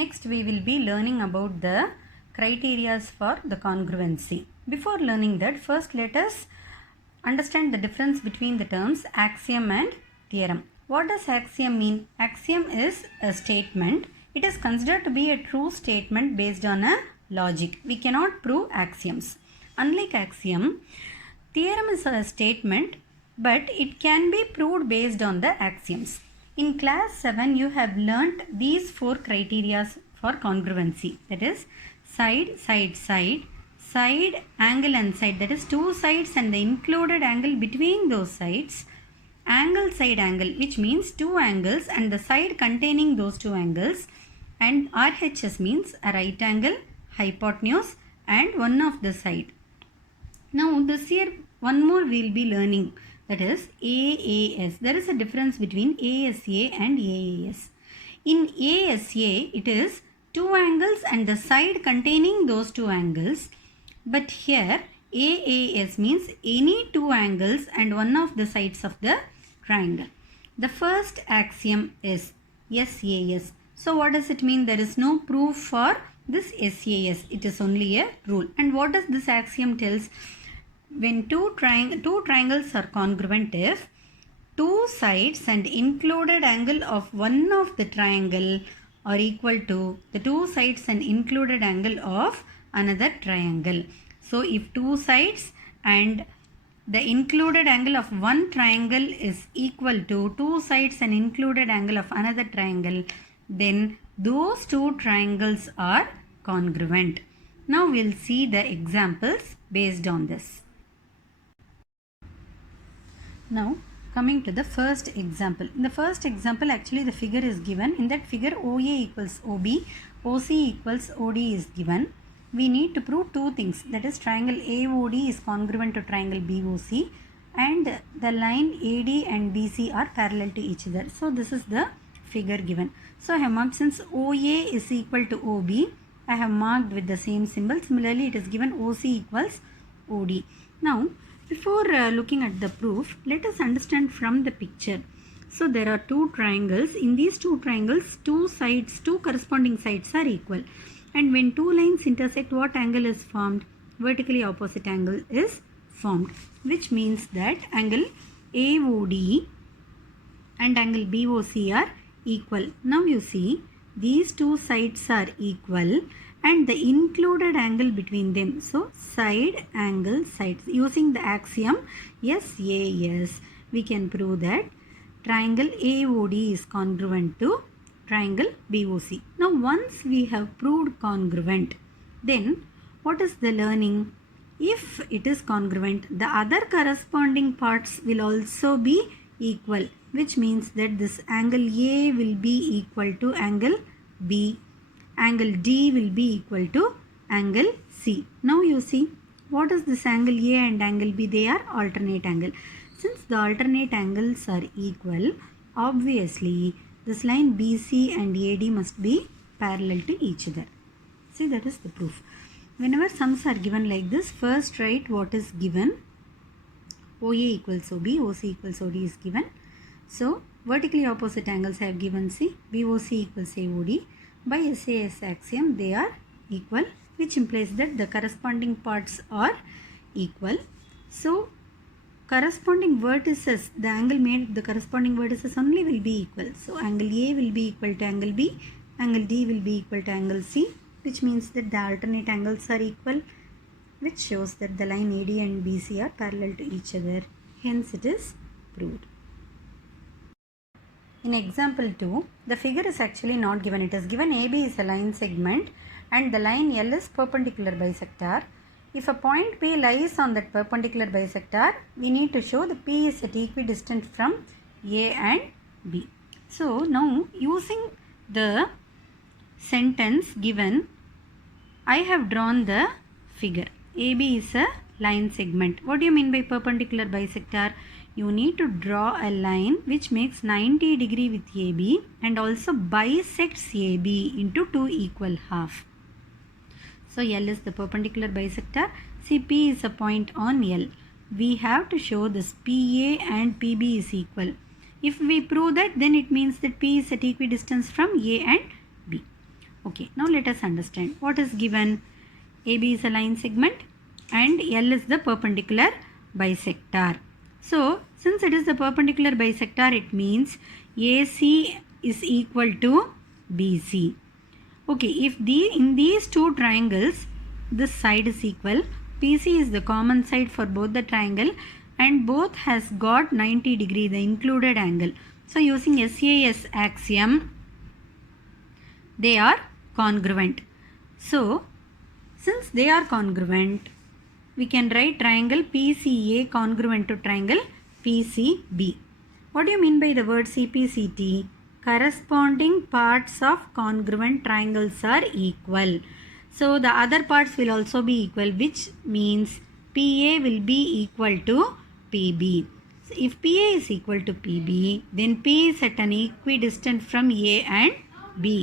Next we will be learning about the criteria for the congruency. Before learning that, first let us understand the difference between the terms axiom and theorem. What does axiom mean? Axiom is a statement. It is considered to be a true statement based on a logic. We cannot prove axioms. Unlike axiom, theorem is a statement but it can be proved based on the axioms. In class 7 you have learnt these 4 criteria for congruency, that is side, side, side, side, angle and side, that is two sides and the included angle between those sides, angle, side, angle, which means two angles and the side containing those two angles, and RHS means a right angle, hypotenuse and one of the side. Now this year one more we will be learning, that is AAS. There is a difference between ASA and AAS. In ASA it is two angles and the side containing those two angles, but here AAS means any two angles and one of the sides of the triangle. The first axiom is SAS. So what does it mean? There is no proof for this SAS. It is only a rule. And what does this axiom tells? When two triangles are congruent if two sides and included angle of one of the triangle are equal to the two sides and included angle of another triangle. So if two sides and the included angle of one triangle is equal to two sides and included angle of another triangle, then those two triangles are congruent. Now we'll see the examples based on this. Now coming to the first example. In the first example actually the figure is given. In that figure OA equals OB, OC equals OD is given. We need to prove two things, that is triangle AOD is congruent to triangle BOC and the line AD and BC are parallel to each other. So this is the figure given. So I have marked, since OA is equal to OB, I have marked with the same symbol. Similarly it is given OC equals OD. Now before looking at the proof, let us understand from the picture. So there are two triangles. In these two triangles, two corresponding sides are equal. And when two lines intersect, what angle is formed? Vertically opposite angle is formed, which means that angle AOD and angle BOC are equal. Now you see these two sides are equal and the included angle between them. So side, angle, sides. Using the axiom SAS, we can prove that triangle AOD is congruent to triangle BOC. Now once we have proved congruent, then what is the learning? If it is congruent, the other corresponding parts will also be equal, which means that this angle A will be equal to angle B. Angle D will be equal to angle C. Now you see, what is this angle A and angle B? They are alternate angle. Since the alternate angles are equal, obviously this line BC and AD must be parallel to each other. See, that is the proof. Whenever sums are given like this, first write what is given. OA equals OB, OC equals OD is given. So vertically opposite angles I have given, see, BOC equals AOD. By SAS axiom they are equal, which implies that the corresponding parts are equal. So corresponding vertices, the angle made at the corresponding vertices only will be equal. So angle A will be equal to angle B, angle D will be equal to angle C, which means that the alternate angles are equal, which shows that the line AD and BC are parallel to each other. Hence it is proved. In example 2, the figure is actually not given. It is given AB is a line segment and the line L is perpendicular bisector. If a point P lies on that perpendicular bisector, we need to show the P is at equidistant from A and B. So now using the sentence given, I have drawn the figure. AB is a line segment. What do you mean by perpendicular bisector? You need to draw a line which makes 90 degree with AB and also bisects AB into two equal half. So L is the perpendicular bisector. See, P is a point on L. We have to show this PA and PB is equal. If we prove that, then it means that P is at equidistance from A and B. Okay, now let us understand what is given. AB is a line segment and L is the perpendicular bisector. So, since it is the perpendicular bisector, it means AC is equal to BC. Okay, if in these two triangles, this side is equal, PC is the common side for both the triangle and both has got 90 degree, the included angle. So, using SAS axiom, they are congruent. So, since they are congruent, we can write triangle PCA congruent to triangle PCB. What do you mean by the word CPCT? Corresponding parts of congruent triangles are equal. So, the other parts will also be equal, which means PA will be equal to PB. So, if PA is equal to PB, then P is at an equidistant from A and B.